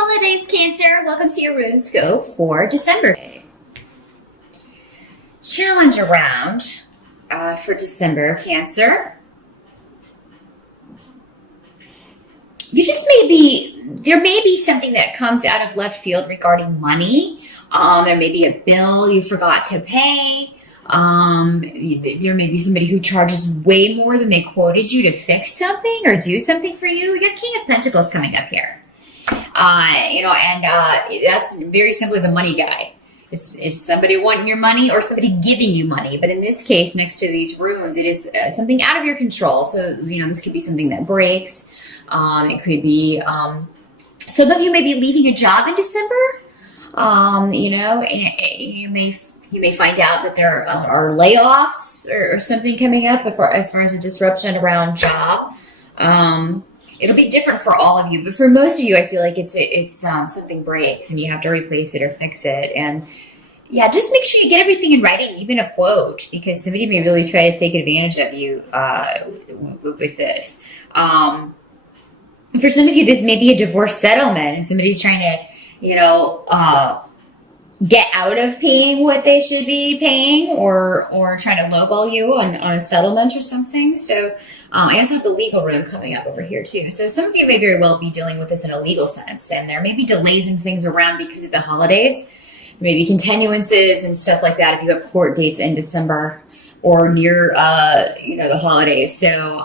holidays, Cancer. Welcome to your horoscope for December. Challenge around for December, Cancer. There may be something that comes out of left field regarding money. There may be a bill you forgot to pay. There may be somebody who charges way more than they quoted you to fix something or do something for you. We got King of Pentacles coming up here. That's very simply the money guy. Is somebody wanting your money or somebody giving you money? But in this case, next to these runes, it is something out of your control. So, this could be something that breaks. It could be, some of you may be leaving a job in December. And you may find out that there are layoffs or something coming up as far as a disruption around job. It'll be different for all of you, but for most of you, I feel like it's something breaks and you have to replace it or fix it. And yeah, just make sure you get everything in writing, even a quote, because somebody may really try to take advantage of you with this. For some of you, this may be a divorce settlement and somebody's trying to, get out of paying what they should be paying or trying to lowball you on a settlement or something. So I also have the legal room coming up over here too. So some of you may very well be dealing with this in a legal sense, and there may be delays and things around because of the holidays, maybe continuances and stuff like that if you have court dates in December or near, the holidays. So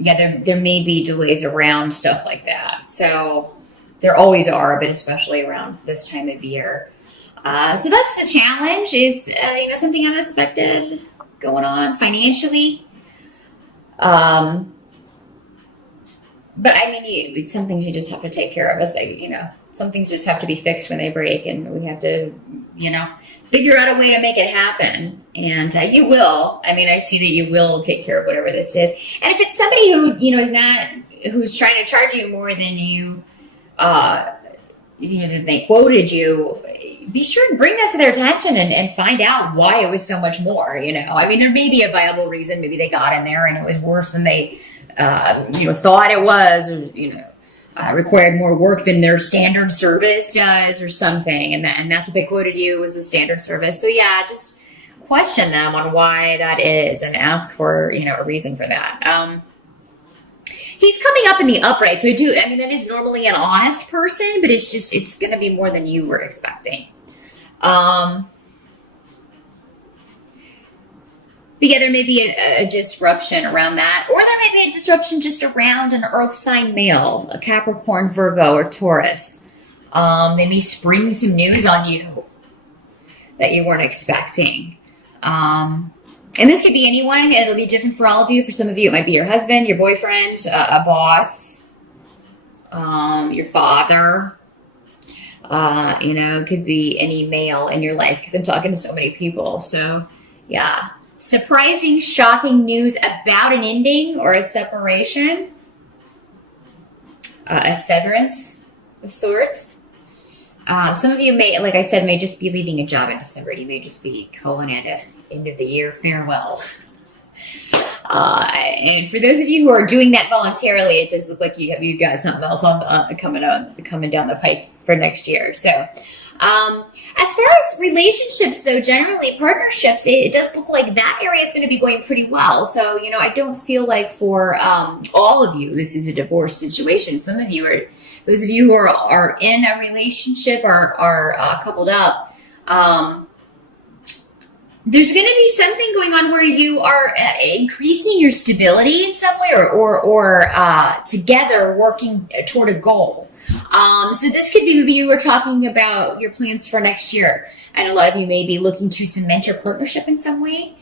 there may be delays around stuff like that. So there always are, but especially around this time of year. So that's the challenge is, something unexpected going on financially. But some things you just have to take care of as some things just have to be fixed when they break, and we have to, figure out a way to make it happen. And you will. I see that you will take care of whatever this is. And if it's somebody who, who's trying to charge you more than you, that they quoted you, be sure and bring that to their attention and find out why it was so much more, there may be a viable reason. Maybe they got in there and it was worse than they, thought it was, or, required more work than their standard service does or something. And that's what they quoted you was the standard service. So yeah, just question them on why that is and ask for, a reason for that. He's coming up in the upright. So that is normally an honest person, but it's going to be more than you were expecting. But yeah, there may be a disruption around that, or there may be a disruption just around an earth sign male, a Capricorn, Virgo, or Taurus. They may spring some news on you that you weren't expecting. And this could be anyone. It'll be different for all of you. For some of you, it might be your husband, your boyfriend, a boss, your father. It could be any male in your life because I'm talking to so many people. So, yeah. Surprising, shocking news about an ending or a separation. A severance of sorts. Some of you may, like I said, may just be leaving a job in December. You may just be calling it an end of the year farewell. And for those of you who are doing that voluntarily, it does look like you got something else coming down the pike for next year. So, as far as relationships, though, generally partnerships, it does look like that area is going to be going pretty well. So, I don't feel like for all of you, this is a divorce situation. Some of you those of you who are in a relationship are coupled up. There's going to be something going on where you are increasing your stability in some way or together working toward a goal. So this could be maybe you were talking about your plans for next year. And a lot of you may be looking to cement your partnership in some way.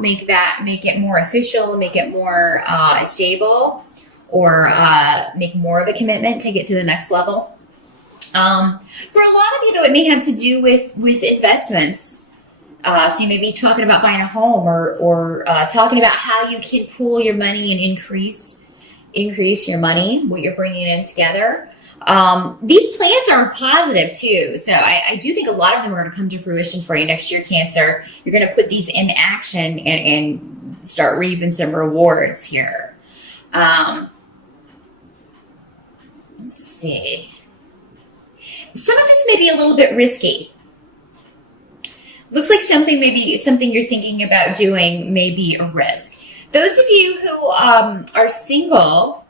Make it more official, make it more stable, or make more of a commitment to get to the next level. For a lot of you, though, it may have to do with investments. So you may be talking about buying a home or talking about how you can pool your money and increase your money, what you're bringing in together. These plans are positive too. So I do think a lot of them are going to come to fruition for you next year, Cancer. You're going to put these in action and start reaping some rewards here. Let's see. Some of this may be a little bit risky. Looks like something you're thinking about doing may be a risk. Those of you who are single,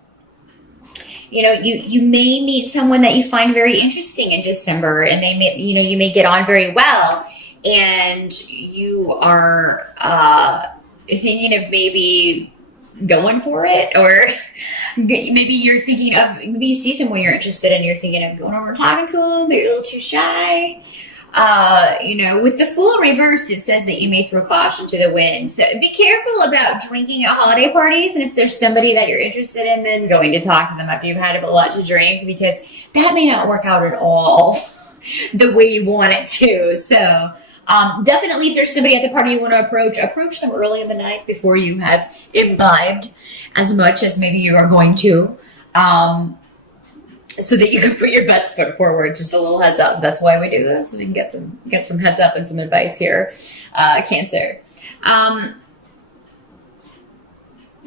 you may meet someone that you find very interesting in December, and you may get on very well, and you are thinking of maybe going for it, or maybe you're thinking of, maybe you see someone you're interested in, you're thinking of going over and talking to them, but you're a little too shy. With the Fool reversed, it says that you may throw caution to the wind. So be careful about drinking at holiday parties. And if there's somebody that you're interested in, then going to talk to them after you've had a lot to drink, because that may not work out at all the way you want it to. So definitely, if there's somebody at the party you want to approach them early in the night before you have imbibed as much as maybe you are going to. So that you can put your best foot forward. Just a little heads up. That's why we do this. So we can get some heads up and some advice here, Cancer. Some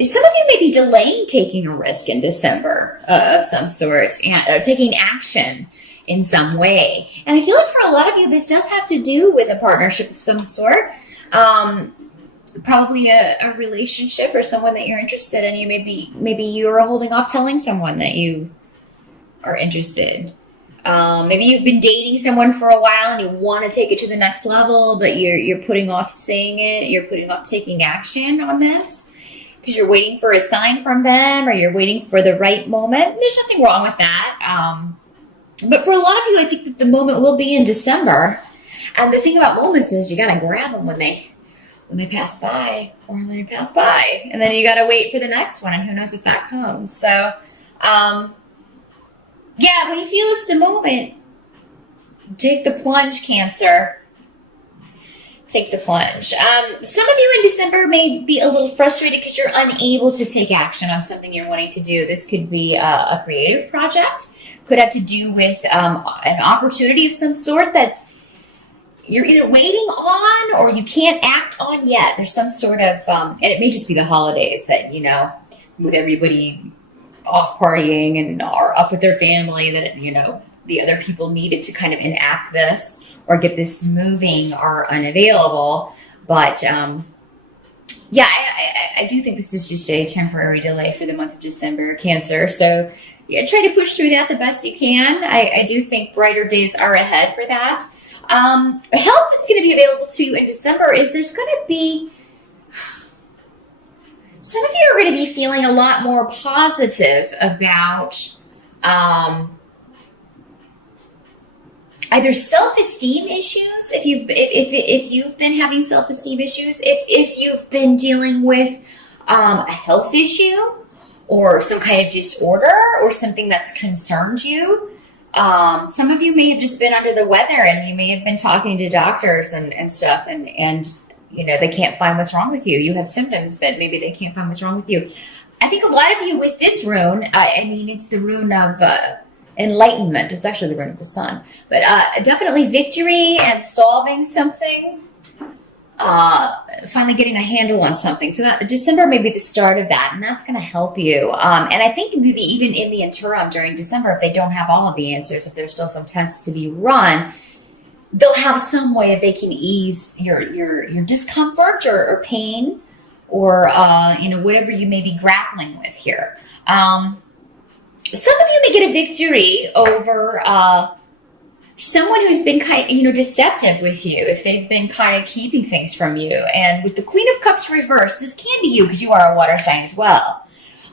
of you may be delaying taking a risk in December of some sort, and taking action in some way. And I feel like for a lot of you, this does have to do with a partnership of some sort. Probably a relationship or someone that you're interested in. Maybe you're holding off telling someone that you are interested. Maybe you've been dating someone for a while and you want to take it to the next level, but you're putting off saying it. You're putting off taking action on this because you're waiting for a sign from them, or you're waiting for the right moment. There's nothing wrong with that. But for a lot of you, I think that the moment will be in December. And the thing about moments is you got to grab them when they pass by, or they pass by, and then you got to wait for the next one, and who knows if that comes. So, yeah, when you feel it's the moment, take the plunge, Cancer. Take the plunge. Some of you in December may be a little frustrated because you're unable to take action on something you're wanting to do. This could be a creative project. Could have to do with an opportunity of some sort that you're either waiting on or you can't act on yet. There's some sort of, and it may just be the holidays that, with everybody off partying and are up with their family, that the other people needed to kind of enact this or get this moving are unavailable. But yeah, I do think this is just a temporary delay for the month of December, Cancer. So yeah, try to push through that the best you can. I do think brighter days are ahead for that. Help that's going to be available to you in December is there's going to be, some of you are going to be feeling a lot more positive about either self-esteem issues, if you've been having self-esteem issues, if you've been dealing with a health issue or some kind of disorder or something that's concerned you. Some of you may have just been under the weather, and you may have been talking to doctors and stuff, and they can't find what's wrong with you. You have symptoms, but maybe they can't find what's wrong with you. I think a lot of you with this rune, it's the rune of enlightenment. It's actually the rune of the sun. But definitely victory and solving something. Finally getting a handle on something. So that December may be the start of that, and that's going to help you. And I think maybe even in the interim during December, if they don't have all of the answers, if there's still some tests to be run, they'll have some way that they can ease your discomfort or pain or whatever you may be grappling with here. Some of you may get a victory over someone who's been kind of, deceptive with you, if they've been kind of keeping things from you. And with the Queen of Cups reversed, this can be you because you are a water sign as well.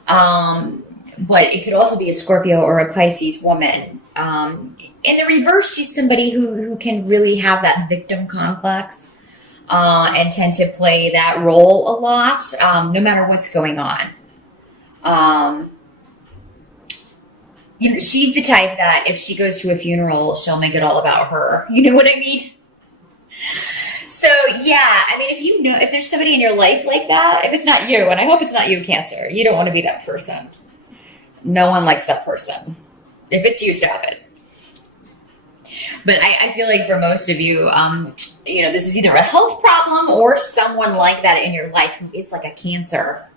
But it could also be a Scorpio or a Pisces woman. In the reverse, she's somebody who can really have that victim complex and tend to play that role a lot, no matter what's going on. She's the type that if she goes to a funeral, she'll make it all about her. You know what I mean? So, yeah, if there's somebody in your life like that, if it's not you, and I hope it's not you, Cancer, you don't want to be that person. No one likes that person. If it's you, stop it. But I feel like for most of you, this is either a health problem or someone like that in your life who is like a Cancer.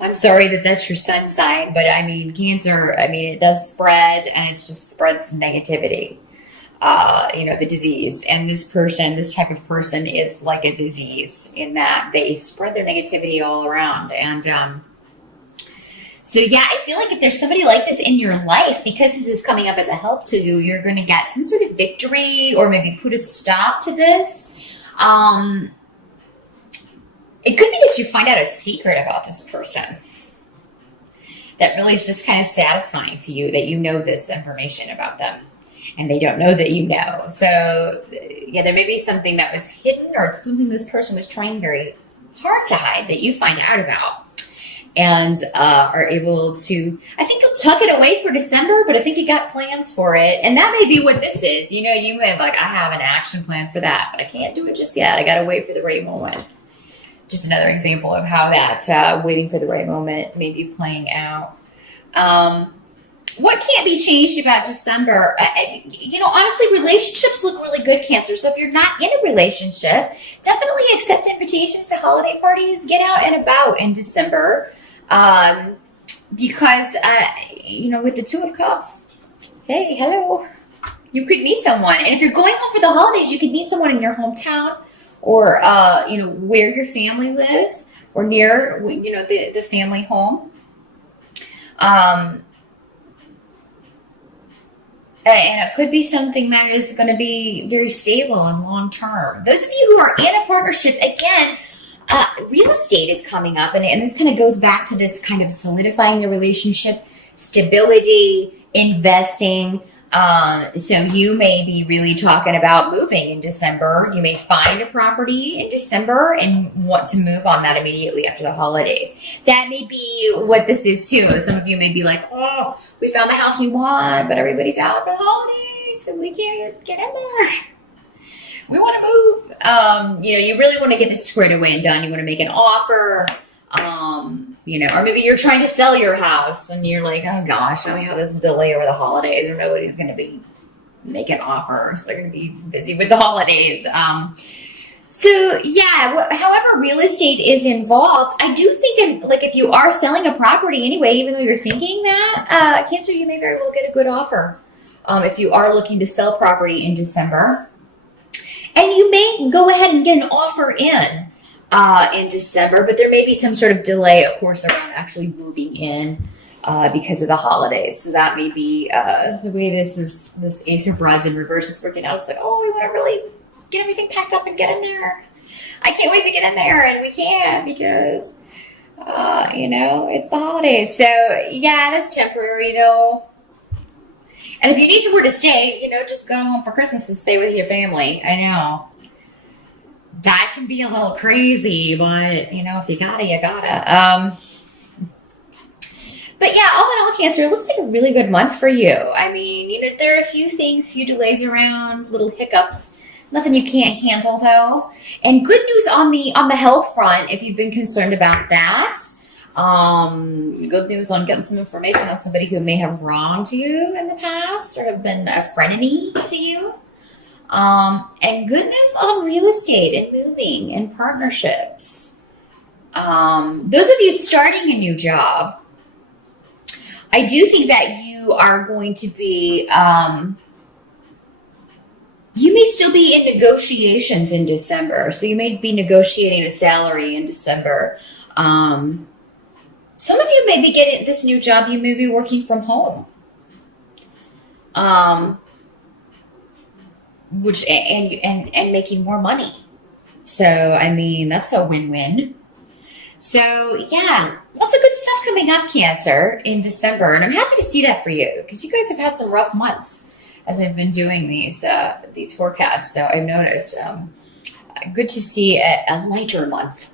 I'm sorry that that's your sun sign, but I mean, Cancer, I mean, it does spread and it just spreads negativity, the disease. And this type of person is like a disease in that they spread their negativity all around. And so, yeah, I feel like if there's somebody like this in your life, because this is coming up as a help to you, you're going to get some sort of victory or maybe put a stop to this. It could be that you find out a secret about this person that really is just kind of satisfying to you, that you know this information about them and they don't know that you know. So, yeah, there may be something that was hidden or something this person was trying very hard to hide that you find out about and are able to, I think you'll tuck it away for December, but I think you got plans for it. And that may be what this is. You know, you may have like, I have an action plan for that, but I can't do it just yet. I got to wait for the right moment. Just another example of how that waiting for the right moment may be playing out. What can't be changed about December? Honestly, relationships look really good, Cancer. So if you're not in a relationship, definitely accept invitations to holiday parties. Get out and about in December. Because, with the Two of Cups, hey, hello, you could meet someone. And if you're going home for the holidays, you could meet someone in your hometown or, where your family lives or near, the family home. And it could be something that is going to be very stable and long-term. Those of you who are in a partnership, again, real estate is coming up. And this kind of goes back to this kind of solidifying the relationship, stability, investing. So you may be really talking about moving in December. You may find a property in December and want to move on that immediately after the holidays. That may be what this is too. Some of you may be like, oh, we found the house we want, but everybody's out for the holidays, so we can't get in there. We want to move. You really want to get this squared away and done. You want to make an offer. Or maybe you're trying to sell your house and you're like, oh gosh, we have this delay over the holidays or nobody's going to be making offers. They're going to be busy with the holidays. However real estate is involved, I do think if you are selling a property anyway, even though you're thinking that, Cancer, you may very well get a good offer. If you are looking to sell property in December. And you may go ahead and get an offer in December, but there may be some sort of delay, of course, around actually moving in because of the holidays. So that may be the way this Ace of Rods in reverse is working out. It's like, oh, we want to really get everything packed up and get in there. I can't wait to get in there, and we can't because, it's the holidays. So, yeah, that's temporary, though. And if you need somewhere to stay, just go home for Christmas and stay with your family. I know. That can be a little crazy, but, if you gotta, you gotta. But yeah, all in all, Cancer, it looks like a really good month for you. I mean, there are a few delays around, little hiccups. Nothing you can't handle, though. And good news on the health front, if you've been concerned about that. Good news on getting some information on somebody who may have wronged you in the past or have been a frenemy to you. And good news on real estate and moving and partnerships. Those of you starting a new job, I do think that you are going to be, you may still be in negotiations in December. So you may be negotiating a salary in December. Some of you may be getting this new job. You may be working from home. Which and making more money. So, I mean, that's a win-win. So, yeah, lots of good stuff coming up, Cancer, in December. And I'm happy to see that for you because you guys have had some rough months as I've been doing these forecasts. So I've noticed good to see a lighter month